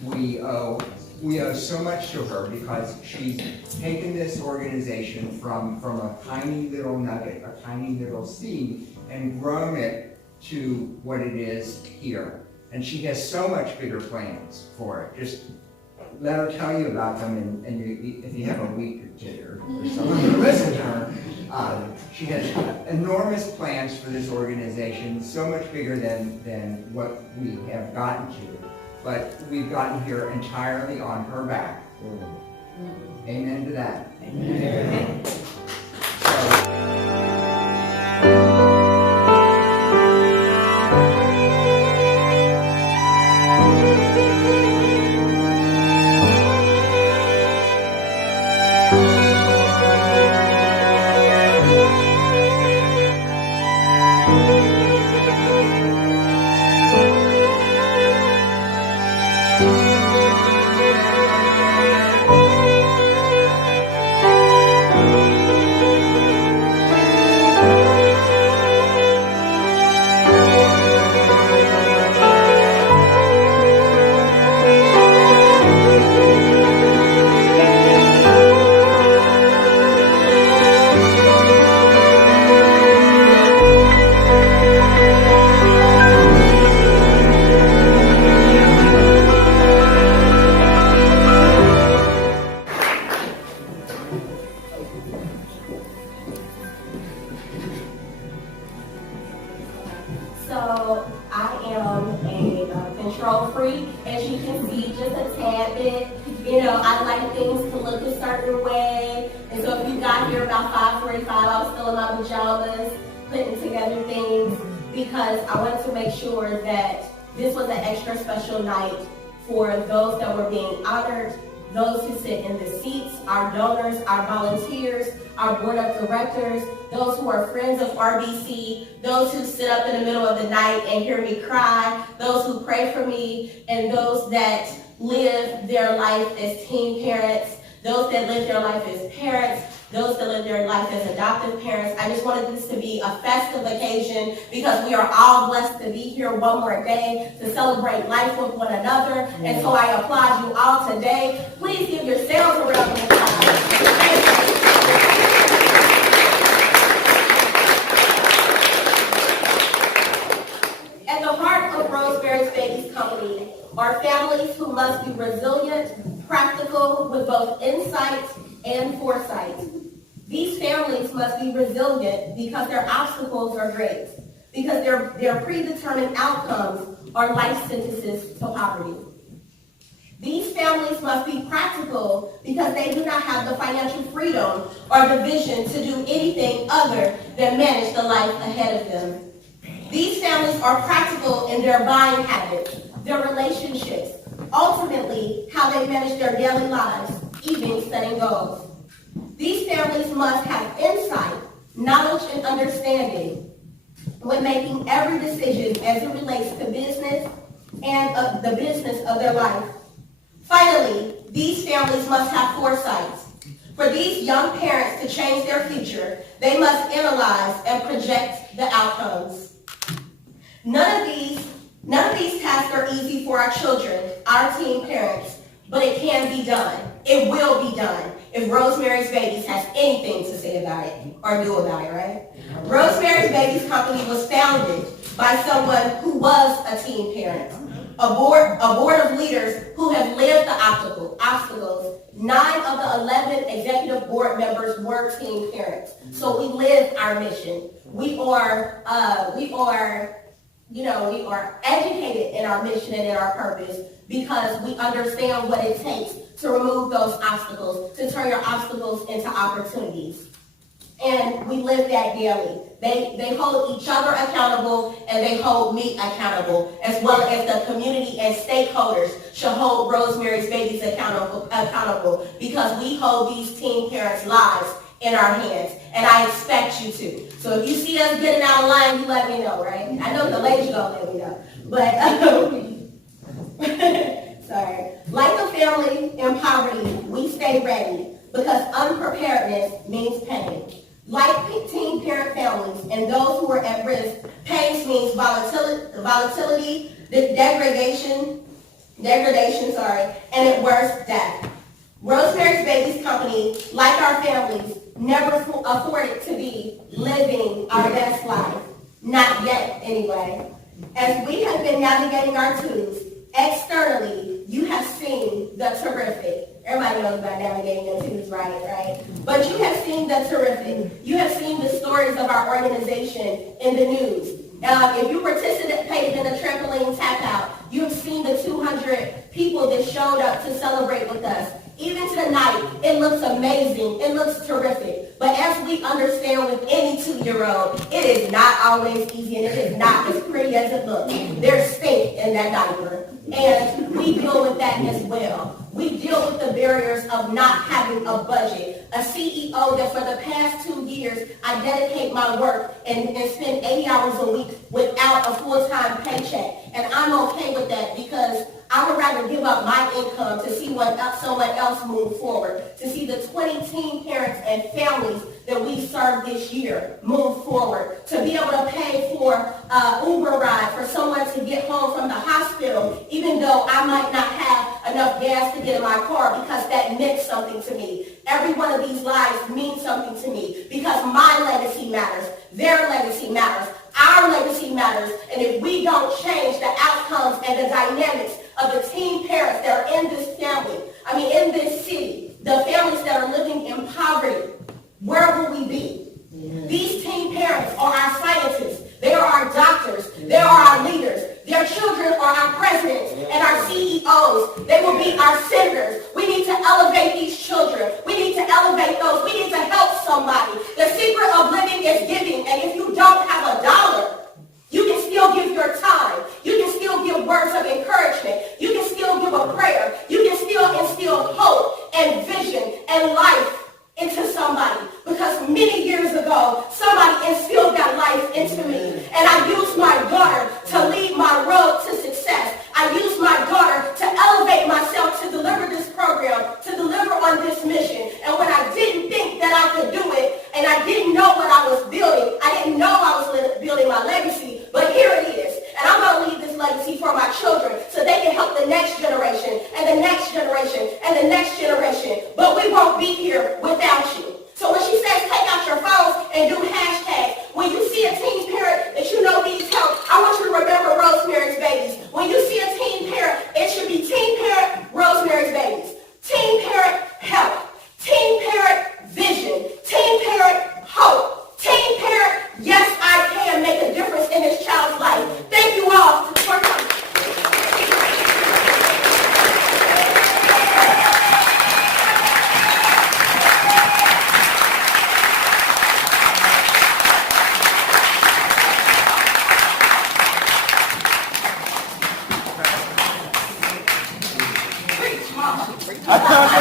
we owe so much to her because she's taken this organization from a tiny little nugget, a tiny little seed, and grown it to what it is here. And she has so much bigger plans for it. Just let her tell you about them, and if you have a week or someone to listen to her, she has enormous plans for this organization, so much bigger than what we have gotten to. But we've gotten here entirely on her back. Amen to that. Amen. So I am a control freak, as you can see, just a tad bit. You know, I like things to look a certain way. And so if you got here about 5:45, I was still in my pajamas, putting together things, because I wanted to make sure that this was an extra special night for those that were being honored, those who sit in the seats, our donors, our volunteers, our board of directors, those who are friends of RBC, those who sit up in the middle of the night and hear me cry, those who pray for me, and those that live their life as teen parents, those that live their life as parents, those that live their life as adoptive parents. I just wanted this to be a festive occasion because we are all blessed to be here one more day to celebrate life with one another. And so I applaud you all today. Please give yourselves a round of applause. At the heart of Rosemary's Babies Company are families who must be resilient, practical, with both insight and foresight. These families must be resilient because their obstacles are great, because their predetermined outcomes are life sentences to poverty. These families must be practical because they do not have the financial freedom or the vision to do anything other than manage the life ahead of them. These families are practical in their buying habits, their relationships, ultimately how they manage their daily lives, even setting goals. These families must have insight, knowledge, and understanding when making every decision as it relates to business and the business of their life. Finally, these families must have foresight. For these young parents to change their future, they must analyze and project the outcomes. None of these tasks are easy for our children, our teen parents, but it can be done. It will be done if Rosemary's Babies has anything to say about it or do about it, right? Rosemary's Babies Company was founded by someone who was a teen parent, a board of leaders who have lived the obstacles. 9 of the 11 executive board members were teen parents. So we live our mission. We are educated in our mission and in our purpose because we understand what it takes to remove those obstacles, to turn your obstacles into opportunities. And we live that daily. They hold each other accountable and they hold me accountable, as well as the community and stakeholders should hold Rosemary's Babies accountable because we hold these teen parents' lives in our hands, and I expect you to. So if you see us getting out of line, you let me know, right? I know the ladies gonna let me know, but sorry. Like a family in poverty, we stay ready because unpreparedness means pain. Like teen parent families and those who are at risk, pain means volatility, degradation, degradation, and at worst, death. Rosemary's Babies Company, like our families, never afforded to be living our best life. Not yet, anyway. As we have been navigating our twos, externally, you have seen the terrific. Everybody knows about navigating the twos, right? But you have seen the terrific. You have seen the stories of our organization in the news. If you participated in a trampoline tap out, you have seen the 200 people that showed up to celebrate with us. Even tonight, it looks amazing. It looks terrific. But as we understand with any 2-year-old, it is not always easy and it is not as pretty as it looks. There's stink in that diaper. And we deal with that as well. We deal with the barriers of not having a budget. A CEO that for the past 2 years, I dedicate my work and spend 80 hours a week without a full-time paycheck. And I'm okay with that because I would rather give up my income to see someone else move forward, to see the 20 teen parents and families that we served this year move forward, to be able to pay for Uber ride for someone to get home from the hospital, even though I might not have enough gas to get in my car because that meant something to me. Every one of these lives means something to me because my legacy matters, their legacy matters, our legacy matters, and if we don't change the outcomes and the dynamics of the teen parents that are in this city, the families that are living in poverty, where will we be? Yeah. These teen parents are our scientists. They are our doctors. They are our leaders. Their children are our presidents and our CEOs. They will be our senators. We need to elevate these children. We need to elevate those. We need to help somebody. The secret of living is giving. And if you don't have a dollar, you can still give your time. You can still give words of encouragement. You can still give a prayer. You can still instill hope and vision and life into somebody. Because many years ago, somebody instilled that life into me. And I used my daughter to lead my road to success. I used my daughter to elevate myself to deliver this program, to deliver on this mission. And when I didn't think that I could do it, and I didn't know what I was building, I didn't know I was building my legacy, but here it is. And I'm going to leave this legacy for my children so they can help the next generation and the next generation and the next generation. But we won't be here without you. So when she says take out your phones and do hashtags, when you see a teen parent that you know needs help, I want you to remember Rosemary's Babies. When you see a teen parent, it should be teen parent, Rosemary's Babies. Teen parent, help. Teen parent, vision. Teen parent, hope. Teen parent, yes, I can make a difference in this child's life. Thank you all for coming. I thought